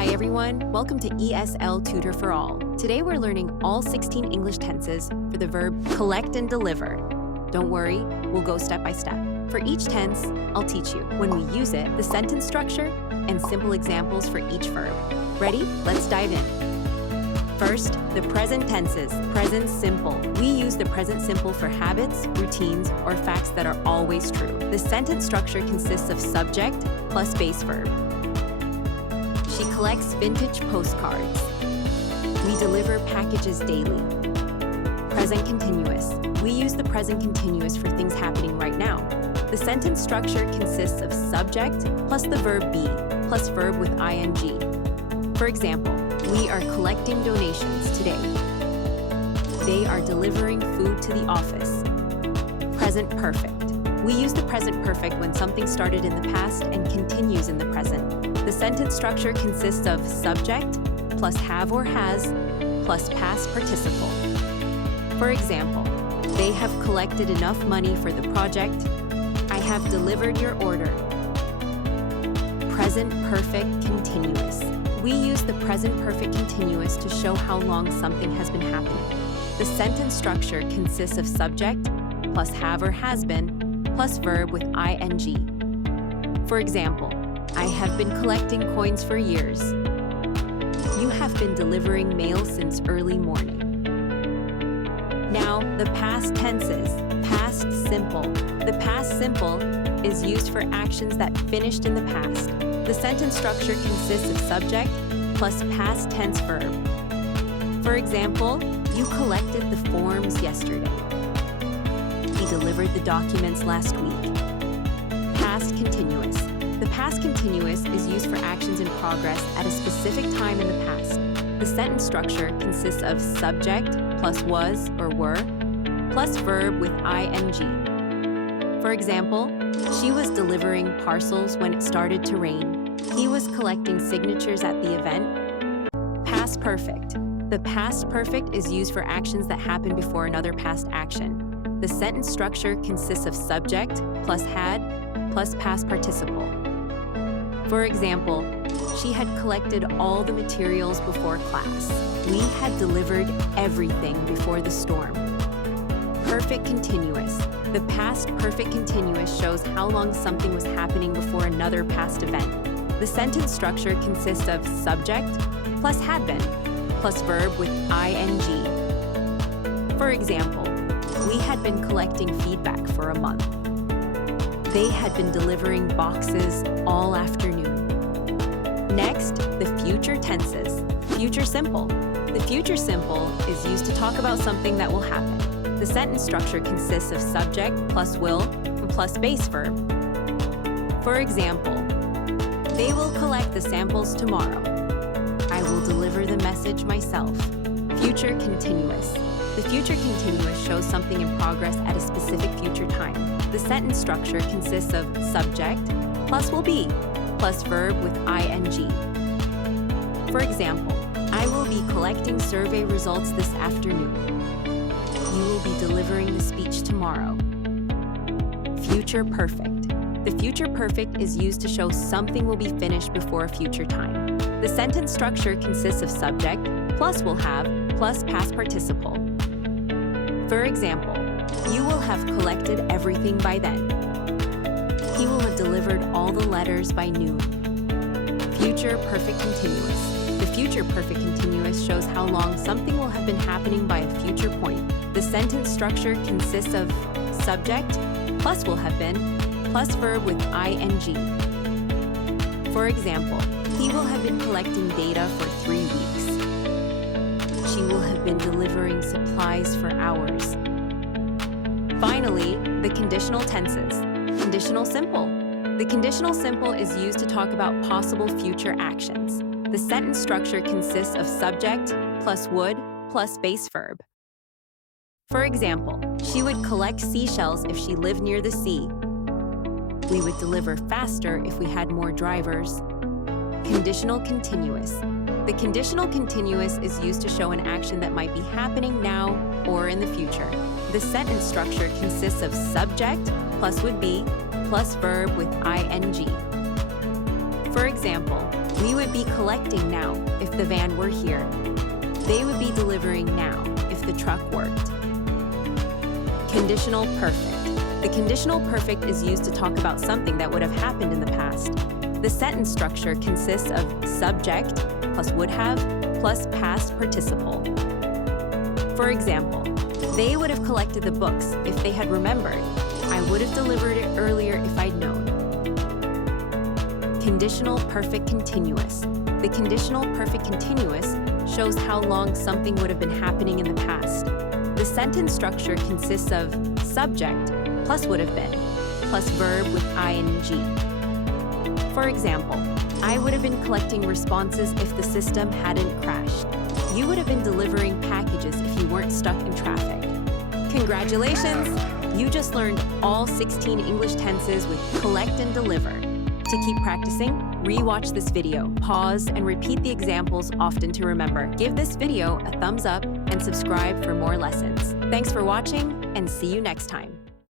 Hi everyone, welcome to ESL Tutor for All. Today we're learning all 16 English tenses for the verb collect and deliver. Don't worry, we'll go step by step. For each tense, I'll teach you when we use it, the sentence structure, and simple examples for each verb. Ready? Let's dive in. First, the present tenses, present simple. We use the present simple for habits, routines, or facts that are always true. The sentence structure consists of subject plus base verb. She collects vintage postcards. We deliver packages daily. Present continuous. We use the present continuous for things happening right now. The sentence structure consists of subject plus the verb be plus verb with ing. For example, we are collecting donations today. They are delivering food to the office. Present perfect. We use the present perfect when something started in the past and continues in the present. The sentence structure consists of subject plus have or has plus past participle. For example, they have collected enough money for the project. I have delivered your order. Present perfect continuous. We use the present perfect continuous to show how long something has been happening. The sentence structure consists of subject plus have or has been plus verb with ing. For example, I have been collecting coins for years. You have been delivering mail since early morning. Now, the past tenses. Past simple. The past simple is used for actions that finished in the past. The sentence structure consists of subject plus past tense verb. For example, you collected the forms yesterday. He delivered the documents last week. Past continuous. The past continuous is used for actions in progress at a specific time in the past. The sentence structure consists of subject plus was or were plus verb with ing. For example, she was delivering parcels when it started to rain. He was collecting signatures at the event. Past perfect. The past perfect is used for actions that happen before another past action. The sentence structure consists of subject plus had plus past participle. For example, she had collected all the materials before class. We had delivered everything before the storm. Perfect continuous. The past perfect continuous shows how long something was happening before another past event. The sentence structure consists of subject plus had been plus verb with ing. For example, we had been collecting feedback for a month. They had been delivering boxes all afternoon. Next, the future tenses. Future simple. The future simple is used to talk about something that will happen. The sentence structure consists of subject plus will plus base verb. For example, they will collect the samples tomorrow. I will deliver the message myself. Future continuous. The future continuous shows something in progress at a specific future time. The sentence structure consists of subject plus will be plus verb with ing. For example, I will be collecting survey results this afternoon. You will be delivering the speech tomorrow. Future perfect. The future perfect is used to show something will be finished before a future time. The sentence structure consists of subject plus will have plus past participle. For example, you will have collected everything by then. He will have delivered all the letters by noon. Future perfect continuous. The future perfect continuous shows how long something will have been happening by a future point. The sentence structure consists of subject plus will have been plus verb with ing. For example, he will have been collecting data for 3 weeks. She will have been delivering supplies for hours. Finally, the conditional tenses. Conditional simple. The conditional simple is used to talk about possible future actions. The sentence structure consists of subject plus would plus base verb. For example, she would collect seashells if she lived near the sea. We would deliver faster if we had more drivers. Conditional continuous. The conditional continuous is used to show an action that might be happening now or in the future. The sentence structure consists of subject plus would be plus verb with ing. For example, we would be collecting now if the van were here. They would be delivering now if the truck worked. Conditional perfect. The conditional perfect is used to talk about something that would have happened in the past. The sentence structure consists of subject plus would have plus past participle. For example, they would have collected the books if they had remembered. I would have delivered it earlier if I'd known. Conditional perfect continuous. The conditional perfect continuous shows how long something would have been happening in the past. The sentence structure consists of subject plus would have been plus verb with ing. For example, I would have been collecting responses if the system hadn't crashed. You would have been delivering packages if you weren't stuck in traffic. Congratulations! You just learned all 16 English tenses with collect and deliver. To keep practicing, re-watch this video, pause, and repeat the examples often to remember. Give this video a thumbs up and subscribe for more lessons. Thanks for watching, and see you next time.